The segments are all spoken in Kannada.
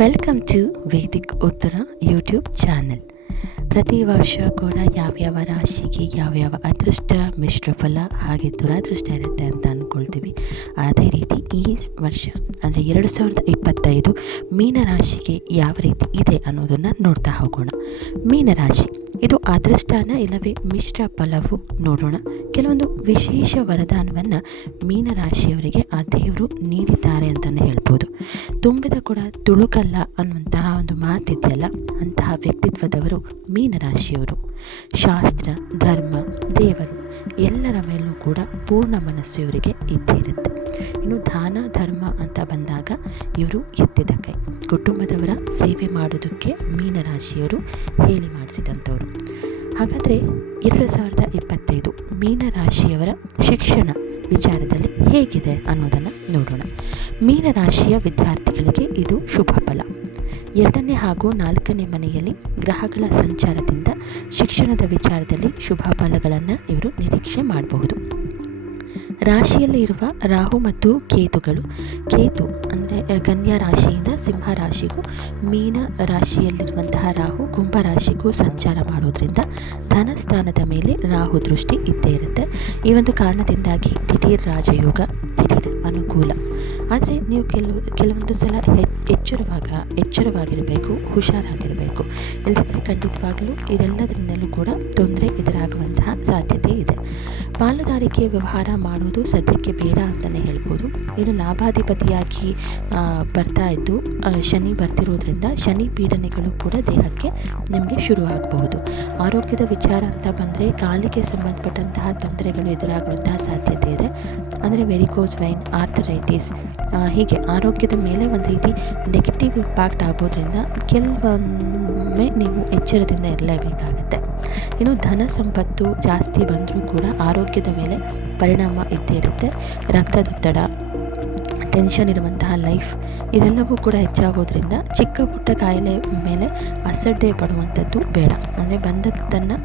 ವೆಲ್ಕಮ್ ಟು ವೇದಿಕ್ ಉತ್ತರ ಯೂಟ್ಯೂಬ್ ಚಾನಲ್. ಪ್ರತಿ ವರ್ಷ ಕೂಡ ಯಾವ್ಯಾವ ರಾಶಿಗೆ ಯಾವ್ಯಾವ ಅದೃಷ್ಟ, ಮಿಶ್ರ ಫಲ ಹಾಗೆ ದುರಾದೃಷ್ಟ ಇರುತ್ತೆ ಅಂತ ಅಂದ್ಕೊಳ್ತೀವಿ. ಅದೇ ರೀತಿ ಈ ವರ್ಷ ಅಂದರೆ 2025 ಮೀನರಾಶಿಗೆ ಯಾವ ರೀತಿ ಇದೆ ಅನ್ನೋದನ್ನು ನೋಡ್ತಾ ಹೋಗೋಣ. ಮೀನರಾಶಿ ಇದು ಅದೃಷ್ಟನ ಇಲ್ಲವೇ ಮಿಶ್ರ ಫಲವು ನೋಡೋಣ. ಕೆಲವೊಂದು ವಿಶೇಷ ವರದಾನವನ್ನು ಮೀನರಾಶಿಯವರಿಗೆ ಆ ದೇವರು ನೀಡಿದ್ದಾರೆ ಅಂತಲೇ ಹೇಳ್ಬೋದು. ತುಂಬಿದ ಕೂಡ ತುಳುಕಲ್ಲ ಅನ್ನುವಂತಹ ಒಂದು ಮಾತಿದೆಯಲ್ಲ, ಅಂತಹ ವ್ಯಕ್ತಿತ್ವದವರು ಮೀನರಾಶಿಯವರು. ಶಾಸ್ತ್ರ, ಧರ್ಮ, ದೇವರು ಎಲ್ಲರ ಮೇಲೂ ಕೂಡ ಪೂರ್ಣ ಮನಸ್ಸು ಇವರಿಗೆ ಇದ್ದೇ ಇರುತ್ತೆ. ಇನ್ನು ದಾನ ಧರ್ಮ ಅಂತ ಬಂದಾಗ ಇವರು ಎತ್ತಿದ ಕೈ. ಕುಟುಂಬದವರ ಸೇವೆ ಮಾಡೋದಕ್ಕೆ ಮೀನರಾಶಿಯವರು ಹೇಳಿ ಮಾಡಿಸಿದಂಥವ್ರು. ಹಾಗಾದರೆ 2025 ಮೀನರಾಶಿಯವರ ಶಿಕ್ಷಣ ವಿಚಾರದಲ್ಲಿ ಹೇಗಿದೆ ಅನ್ನೋದನ್ನು ನೋಡೋಣ. ಮೀನರಾಶಿಯ ವಿದ್ಯಾರ್ಥಿಗಳಿಗೆ ಇದು ಶುಭ ಫಲ. 2ನೇ ಹಾಗೂ 4ನೇ ಮನೆಯಲ್ಲಿ ಗ್ರಹಗಳ ಸಂಚಾರದಿಂದ ಶಿಕ್ಷಣದ ವಿಚಾರದಲ್ಲಿ ಶುಭ ಫಲಗಳನ್ನು ಇವರು ನಿರೀಕ್ಷೆ ಮಾಡಬಹುದು. ರಾಶಿಯಲ್ಲಿ ಇರುವ ರಾಹು ಮತ್ತು ಕೇತುಗಳು, ಕೇತು ಅಂದರೆ ಕನ್ಯಾ ರಾಶಿಯಿಂದ ಸಿಂಹ ರಾಶಿಗೂ, ಮೀನ ರಾಶಿಯಲ್ಲಿರುವಂತಹ ರಾಹು ಕುಂಭ ರಾಶಿಗೂ ಸಂಚಾರ ಮಾಡೋದ್ರಿಂದ ಧನಸ್ಥಾನದ ಮೇಲೆ ರಾಹು ದೃಷ್ಟಿ ಇದ್ದೇ ಇರುತ್ತೆ. ಈ ಒಂದು ಕಾರಣದಿಂದಾಗಿ ದಿಢೀರ್ ರಾಜಯೋಗ, ದಿಢೀರ್ ಅನುಕೂಲ. ಆದರೆ ನೀವು ಕೆಲವೊಂದು ಸಲ ಎಚ್ಚರವಾಗಿರಬೇಕು, ಹುಷಾರಾಗಿರಬೇಕು. ಇಲ್ಲದಿದ್ದರೆ ಖಂಡಿತವಾಗಲೂ ಇದೆಲ್ಲದರಿಂದಲೂ ಕೂಡ ತೊಂದರೆ ಎದುರಾಗುವಂತಹ ಸಾಧ್ಯತೆ ಇದೆ. ಪಾಲುದಾರಿಕೆ ವ್ಯವಹಾರ ಮಾಡುವುದು ಸದ್ಯಕ್ಕೆ ಬೇಡ ಅಂತಲೇ ಹೇಳ್ಬೋದು. ಇನ್ನು ಲಾಭಾಧಿಪತಿಯಾಗಿ ಬರ್ತಾ ಇದ್ದು ಶನಿ ಬರ್ತಿರೋದ್ರಿಂದ ಶನಿ ಪೀಡನೆಗಳು ಕೂಡ ದೇಹಕ್ಕೆ ನಿಮಗೆ ಶುರು ಆಗಬಹುದು. ಆರೋಗ್ಯದ ವಿಚಾರ ಅಂತ ಬಂದರೆ ಕಾಲಿಗೆ ಸಂಬಂಧಪಟ್ಟಂತಹ ತೊಂದರೆಗಳು ಎದುರಾಗುವಂತಹ ಸಾಧ್ಯತೆ ಇದೆ. ಅಂದರೆ ವೆರಿಕೋಸ್ ವೈನ್, ಆರ್ಥರೈಟಿಸ್, ಹೀಗೆ ಆರೋಗ್ಯದ ಮೇಲೆ ಒಂದು ರೀತಿ ನೆಗೆಟಿವ್ ಇಂಪ್ಯಾಕ್ಟ್ ಆಗೋದ್ರಿಂದ ಕೆಲವೊಮ್ಮೆ ನೀವು ಎಚ್ಚರದಿಂದ ಇರಲೇಬೇಕಾಗತ್ತೆ. ಇನ್ನು ಧನ ಸಂಪತ್ತು ಜಾಸ್ತಿ ಬಂದರೂ ಕೂಡ ಆರೋಗ್ಯದ ಮೇಲೆ ಪರಿಣಾಮ ಇದ್ದೇ ಇರುತ್ತೆ. ರಕ್ತದೊತ್ತಡ, ಟೆನ್ಷನ್ ಇರುವಂತಹ ಲೈಫ್ ಇದೆಲ್ಲವೂ ಕೂಡ ಹೆಚ್ಚಾಗೋದ್ರಿಂದ ಚಿಕ್ಕ ಪುಟ್ಟ ಕಾಯಿಲೆ ಮೇಲೆ ಅಸಡ್ಡೆ ಪಡುವಂಥದ್ದು ಬೇಡ. ಅಂದರೆ ಬಂದದ್ದನ್ನು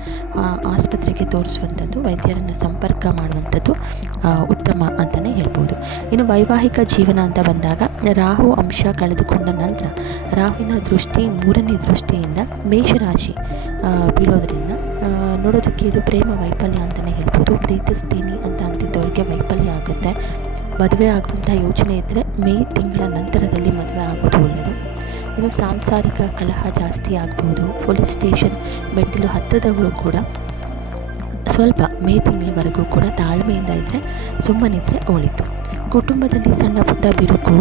ಆಸ್ಪತ್ರೆಗೆ ತೋರಿಸುವಂಥದ್ದು, ವೈದ್ಯರನ್ನು ಸಂಪರ್ಕ ಮಾಡುವಂಥದ್ದು ಉತ್ತಮ ಅಂತಲೇ ಹೇಳ್ಬೋದು. ಇನ್ನು ವೈವಾಹಿಕ ಜೀವನ ಅಂತ ಬಂದಾಗ ರಾಹು ಅಂಶ ಕಳೆದುಕೊಂಡ ನಂತರ ರಾಹುವಿನ ದೃಷ್ಟಿ 3ನೇ ದೃಷ್ಟಿಯಿಂದ ಮೇಷರಾಶಿ ಬೀಳೋದ್ರಿಂದ ನೋಡೋದಕ್ಕೆ ಇದು ಪ್ರೇಮ ವೈಫಲ್ಯ ಅಂತಲೇ ಹೇಳ್ಬೋದು. ಪ್ರೀತಿಸ್ತೀನಿ ಅಂತ ಅಂತಿದ್ದವ್ರಿಗೆ ವೈಫಲ್ಯ ಆಗುತ್ತೆ. ಮದುವೆ ಆಗುವಂಥ ಯೋಚನೆ ಇದ್ದರೆ ಮೇ ತಿಂಗಳ ನಂತರದಲ್ಲಿ ಮದುವೆ ಆಗೋದು ಒಳ್ಳೆಯದು. ಇನ್ನು ಸಾಂಸಾರಿಕ ಕಲಹ ಜಾಸ್ತಿ ಆಗ್ಬೋದು. ಪೊಲೀಸ್ ಸ್ಟೇಷನ್ ಮೆಟ್ಟಿಲು ಹತ್ತದವರು ಕೂಡ ಸ್ವಲ್ಪ ಮೇ ತಿಂಗಳವರೆಗೂ ಕೂಡ ತಾಳ್ಮೆಯಿಂದ ಇದ್ದರೆ, ಸುಮ್ಮನಿದ್ರೆ ಒಳಿತು. ಕುಟುಂಬದಲ್ಲಿ ಸಣ್ಣ ಪುಟ್ಟ ಬಿರುಕು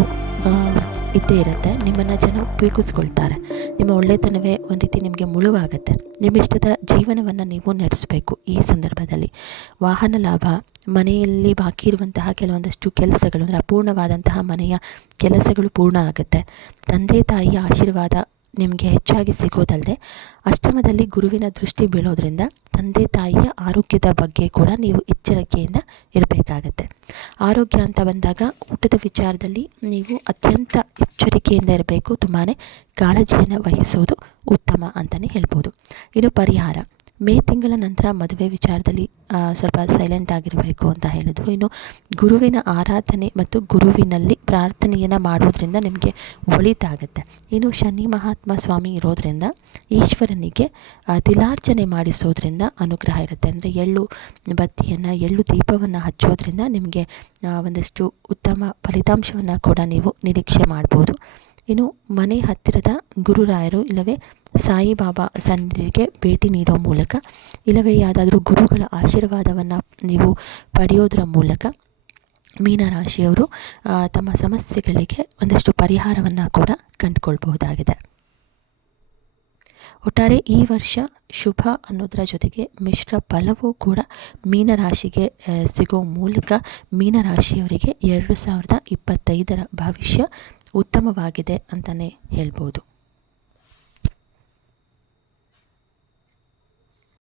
ಇದ್ದೇ ಇರುತ್ತೆ. ನಿಮ್ಮನ್ನು ಜನ ಉಪಯೋಗಿಸ್ಕೊಳ್ತಾರೆ. ನಿಮ್ಮ ಒಳ್ಳೆತನವೇ ಒಂದು ರೀತಿ ನಿಮಗೆ ಮುಳುವಾಗುತ್ತೆ. ನಿಮ್ಮಿಷ್ಟದ ಜೀವನವನ್ನು ನೀವು ನಡೆಸಬೇಕು. ಈ ಸಂದರ್ಭದಲ್ಲಿ ವಾಹನ ಲಾಭ, ಮನೆಯಲ್ಲಿ ಬಾಕಿ ಇರುವಂತಹ ಕೆಲವೊಂದಷ್ಟು ಕೆಲಸಗಳು ಅಂದರೆ ಅಪೂರ್ಣವಾದಂತಹ ಮನೆಯ ಕೆಲಸಗಳು ಪೂರ್ಣ ಆಗುತ್ತೆ. ತಂದೆ ತಾಯಿಯ ಆಶೀರ್ವಾದ ನಿಮಗೆ ಹೆಚ್ಚಾಗಿ ಸಿಗೋದಲ್ಲದೆ ಅಷ್ಟಮದಲ್ಲಿ ಗುರುವಿನ ದೃಷ್ಟಿ ಬೀಳೋದ್ರಿಂದ ತಂದೆ ತಾಯಿಯ ಆರೋಗ್ಯದ ಬಗ್ಗೆ ಕೂಡ ನೀವು ಎಚ್ಚರಿಕೆಯಿಂದ ಇರಬೇಕಾಗತ್ತೆ. ಆರೋಗ್ಯ ಅಂತ ಬಂದಾಗ ಊಟದ ವಿಚಾರದಲ್ಲಿ ನೀವು ಅತ್ಯಂತ ಎಚ್ಚರಿಕೆಯಿಂದ ಇರಬೇಕು. ತುಂಬಾ ಕಾಳಜಿಯನ್ನು ವಹಿಸೋದು ಉತ್ತಮ ಅಂತಲೇ ಹೇಳ್ಬೋದು. ಇನ್ನು ಪರಿಹಾರ, ಮೇ ತಿಂಗಳ ನಂತರ ಮದುವೆ ವಿಚಾರದಲ್ಲಿ ಸ್ವಲ್ಪ ಸೈಲೆಂಟ್ ಆಗಿರಬೇಕು ಅಂತ ಹೇಳಿದ್ವು. ಇನ್ನು ಗುರುವಿನ ಆರಾಧನೆ ಮತ್ತು ಗುರುವಿನಲ್ಲಿ ಪ್ರಾರ್ಥನೆಯನ್ನು ಮಾಡೋದ್ರಿಂದ ನಿಮಗೆ ಒಳಿತಾಗುತ್ತೆ. ಇನ್ನು ಶನಿ ಮಹಾತ್ಮ ಸ್ವಾಮಿ ಇರೋದ್ರಿಂದ ಈಶ್ವರನಿಗೆ ತಿಲಾರ್ಚನೆ ಮಾಡಿಸೋದ್ರಿಂದ ಅನುಗ್ರಹ ಇರುತ್ತೆ. ಅಂದರೆ ಎಳ್ಳು ಬತ್ತಿಯನ್ನು, ಎಳ್ಳು ದೀಪವನ್ನು ಹಚ್ಚೋದ್ರಿಂದ ನಿಮಗೆ ಒಂದಷ್ಟು ಉತ್ತಮ ಫಲಿತಾಂಶವನ್ನು ಕೂಡ ನೀವು ನಿರೀಕ್ಷೆ ಮಾಡ್ಬೋದು. ಇನ್ನು ಮನೆ ಹತ್ತಿರದ ಗುರುರಾಯರು ಇಲ್ಲವೇ ಸಾಯಿಬಾಬಾ ಸನ್ನಿಧಿಗೆ ಭೇಟಿ ನೀಡೋ ಮೂಲಕ ಇಲ್ಲವೇ ಯಾವುದಾದ್ರೂ ಗುರುಗಳ ಆಶೀರ್ವಾದವನ್ನು ನೀವು ಪಡೆಯೋದರ ಮೂಲಕ ಮೀನರಾಶಿಯವರು ತಮ್ಮ ಸಮಸ್ಯೆಗಳಿಗೆ ಒಂದಷ್ಟು ಪರಿಹಾರವನ್ನು ಕೂಡ ಕಂಡುಕೊಳ್ಬಹುದಾಗಿದೆ. ಒಟ್ಟಾರೆ ಈ ವರ್ಷ ಶುಭ ಅನ್ನೋದರ ಜೊತೆಗೆ ಮಿಶ್ರ ಫಲವೂ ಕೂಡ ಮೀನರಾಶಿಗೆ ಸಿಗೋ ಮೂಲಕ ಮೀನರಾಶಿಯವರಿಗೆ 2025 ಭವಿಷ್ಯ ಉತ್ತಮವಾಗಿದೆ ಅಂತಲೇ ಹೇಳ್ಬೋದು.